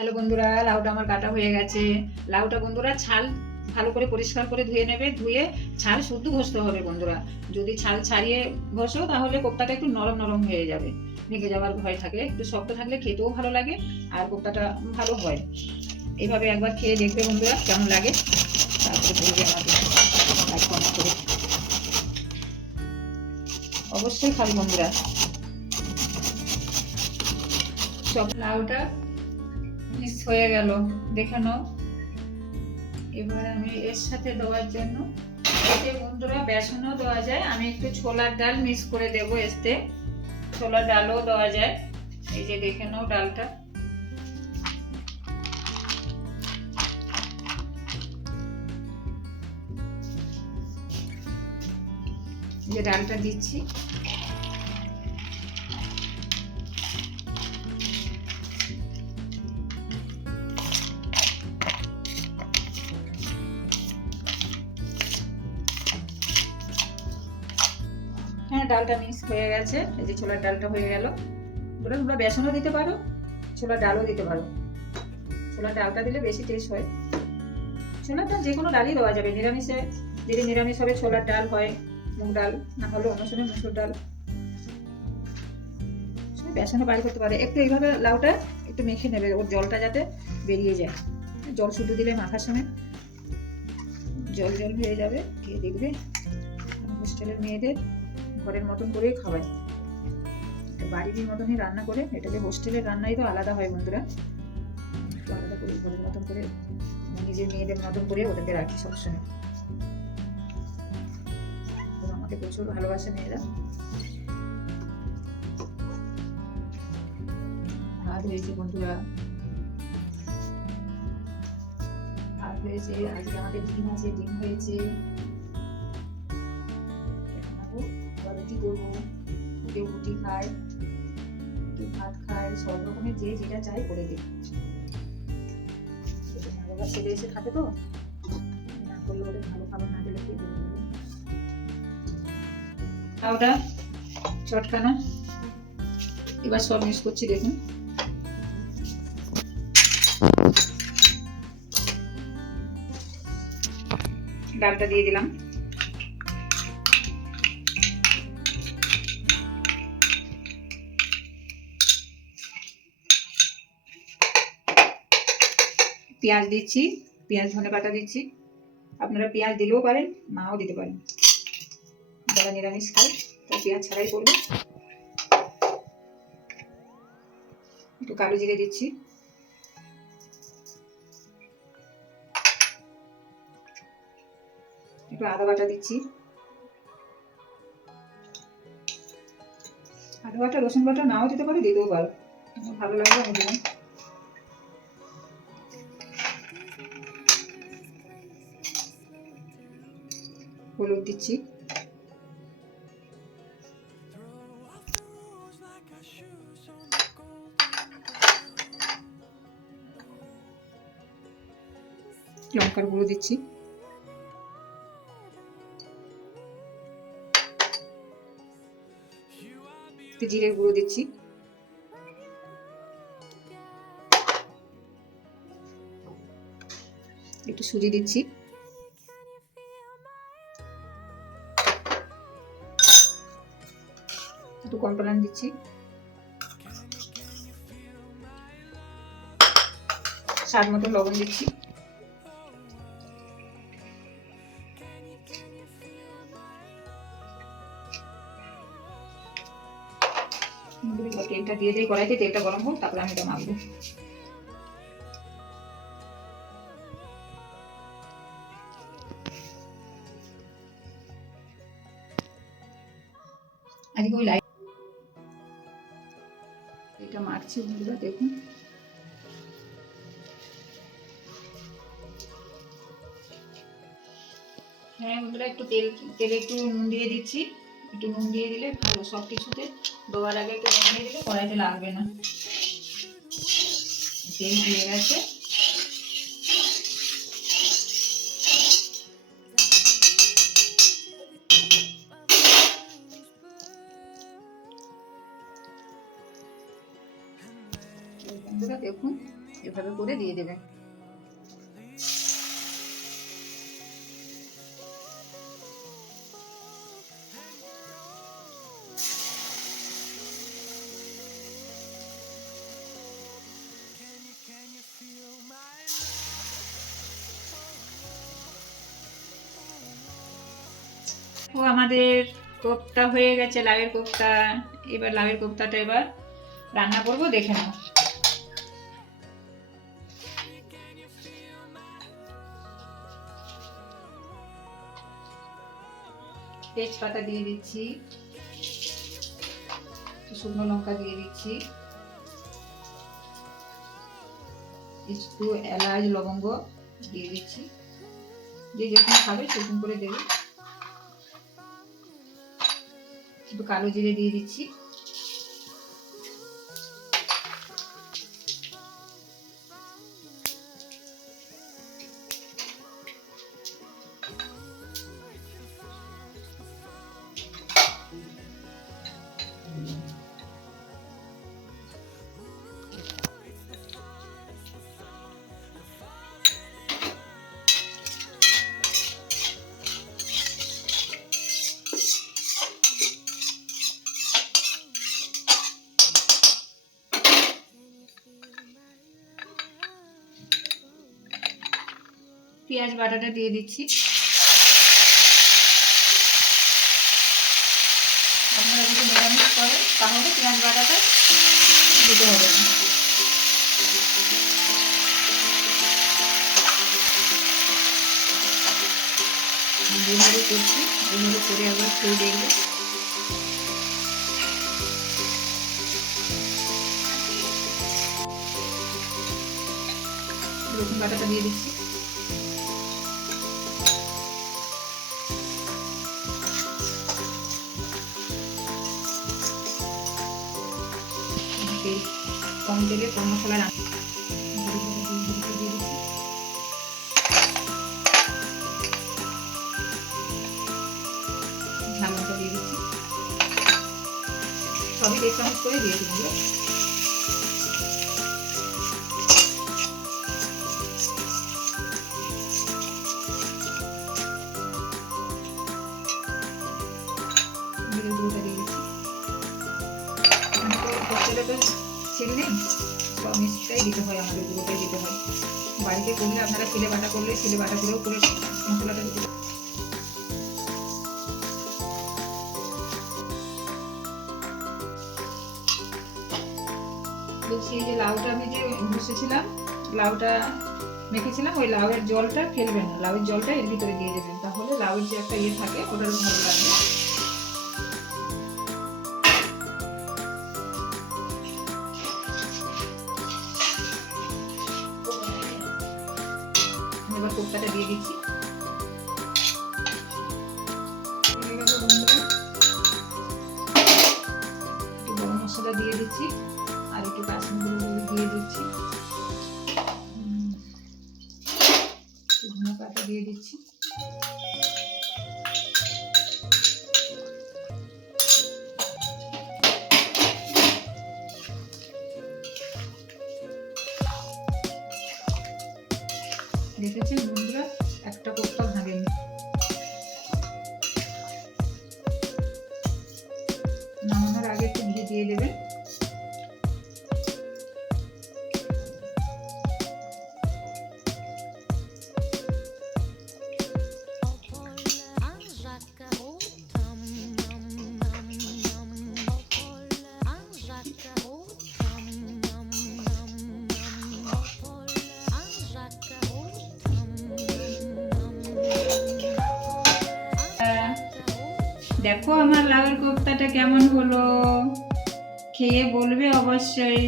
Hello বন্ধুরা, লাউটা আমার কাটা হয়ে গেছে। লাউটা বন্ধুরা ছাল ভালো করে পরিষ্কার করে ধুয়ে নেবে। ধুয়ে ছাল শুদ্ধ ঘষতে হবে বন্ধুরা। যদি ছাল ছাড়িয়ে ঘষো তাহলে কোপ্তাটা একটু নরম নরম হয়ে যাবে, ভেঙে যাওয়ার ভয় থাকলে। একটু শক্ত থাকলে খেতেও ভালো লাগে আর কোপ্তাটা ভালো হয়। এইভাবে একবার খেয়ে দেখবে বন্ধুরা কেমন লাগে, তারপরে বলবে আমাকে লাইক কমেন্ট করে। অবশ্যই খাবে বন্ধুরা। সব লাউটা মিক্স হয়ে গেল, দেখে নাও। এবার আমি এর সাথে দেওয়ার জন্য এতে বন্ধুরা বেসনও দেওয়া যায়, আমি একটু ছোলার ডাল মিক্স করে দেবো। এতে ছোলার ডালও দেওয়া যায়। এই যে দেখে নাও ডালটা, যে ডালটা দিচ্ছি। হ্যাঁ, ডালটা মিক্স হয়ে গেছে। এই যে ছোলার ডালটা হয়ে গেল। তোমরা বেসনও দিতে পারো, ছোলার ডালও দিতে পারো। ছোলার ডালটা দিলে বেশি টেস্ট হয়। ছোলার ডাল যে কোনো ডালই দেওয়া যাবে। নিরামিষে যদি নিরামিষ হবে ছোলার ডাল হয়, মুগ ডাল না হলে অন্য সময় মুসুর ডাল। বেসনও বাড়ি করতে পারে। একটু এইভাবে লাউটা একটু মেখে নেবে, ওর জলটা যাতে বেরিয়ে যায়। জল শুধু দিলে মাখার সময় জল জল হয়ে যাবে। খেয়ে দেখবে হোস্টেলের মেয়েদের ঘরের মতন করেই খাওয়ায়। বাড়ির মতনই রান্না করে, এটাকে হোস্টেলের রান্নাই তো আলাদা হয় বন্ধুরা। একটু আলাদা করে ঘরের মতন করে নিজের মেয়েদের মতন করে ওদেরকে রাখি সবসময়। আমাকে প্রচুর ভালোবাসে মেয়েরা। ভাত হয়েছে বন্ধুরা, ভাত হয়েছে। আজকে আমাদের ডিম আছে, ডিম হয়েছে। রুটি করবো, কেউ রুটি খায়, কেউ ভাত খায়, সব রকমের যে যেটা চাই করে দিই। বাবা ছেলে এসে থাকে তো, না করলে ওদের ভালো খাবার না দিলে কি বলবো। লাউটা চটকানো, এবার সব মিক্স করছি। দেখুন ডালটা দিয়ে দিলাম। পেঁয়াজ দিচ্ছি, পেঁয়াজ ধনে পাতা দিচ্ছি। আপনারা পেঁয়াজ দিলেও পারেন, নাও দিতে পারেন। যারা নিরামিষ খায় তারা পেঁয়াজ ছাড়াই করবে। একটু কালো জিরে দিচ্ছি, একটু আদা বাটা দিচ্ছি। আদা বাটা রসুন বাটা নাও দিতে পারো, দিতেও পারো, ভালো লাগবে আমি দিলাম। হলুদ দিচ্ছি, লঙ্কার গুঁড়ো দিচ্ছি, জিরের গুঁড়ো দিচ্ছি, একটু সুজি দিচ্ছি, একটু কর্নফ্লাওয়ার দিচ্ছি, স্বাদ মতো লবণ দিচ্ছি। তেলটা দিয়ে দিই কড়াইতে, তেলটা গরম হোক, তারপরে আমি এটা মাখবো। আজকে ওই লাইট এটা মাখছি বন্ধুরা, দেখুন। হ্যাঁ বন্ধুরা, একটু তেলে একটু নুন দিয়ে দিচ্ছি। একটু নুন দিয়ে দিলে ভালো, সব কিছুতে দেওয়ার আগে একটু নুন দিয়ে দিলে কড়াইতে লাগবে না। তেল দিয়ে গেছে। বন্ধুরা দেখুন এভাবে করে দিয়ে দেবেন। ও আমাদের কোপ্তা হয়ে গেছে, লাউয়ের কোপ্তা। এবার লাউয়ের কোপ্তাটা এবার রান্না করব, দেখে নাও। তেজপাতা দিয়ে দিচ্ছি, শুকনো লঙ্কা দিয়ে দিচ্ছি, একটু এলাচ লবঙ্গ দিয়ে দিচ্ছি, যে যেরকম খাবে সেরকম করে দেবে। একটু কালো জিরে দিয়ে দিচ্ছি, পেঁয়াজ বাটাটা দিয়ে দিচ্ছি। আপনারা যদি নিরামিষ করেন তাহলে পেঁয়াজ বাটাটা দিতে হবে না। যেভাবে করছি ওইভাবে করে একবার খেয়ে দেখবে। রসুন বাটাটা দিয়ে দিচ্ছি, কম তেলে কম মশলা রান্না। ঝাল লঙ্কা দিয়ে দিচ্ছি, সবই 1 চামচ করে দিয়ে দিব। গুঁড়োটা দিয়ে দিচ্ছি, ছিল নেই, সব মিক্সটাই দিতে হয়, আমাদের গুঁড়োটাই দিতে হয়। বাড়িতে করলে আপনারা সিলে বাটা করলে সিলে বাটা করেও করে মশলাটা দিতে। বলছি এই যে লাউটা আমি যে বসেছিলাম, লাউটা মেখেছিলাম, ওই লাউয়ের জলটা ফেলবেন না, লাউয়ের জলটা এর ভিতরে দিয়ে দেবেন, তাহলে লাউয়ের যে একটা ইয়ে থাকে ওটার ভালো লাগবে। এবার কোপ্তাটা দিয়ে দিচ্ছি, একটু গরম মশলা দিয়ে দিচ্ছি, আর একটু কাশ্মীরি হলুদ দিয়ে দিচ্ছি, ধনে পাতা দিয়ে দিচ্ছি। দেখেছেন বন্ধুরা, একটা কোপ্তা ভাঙেনি। নামানোর আগে একটু ঘি দিয়ে দেবেন। দেখো আমার লাউয়ের কোপ্তাটা কেমন হলো, খেয়ে বলবে অবশ্যই।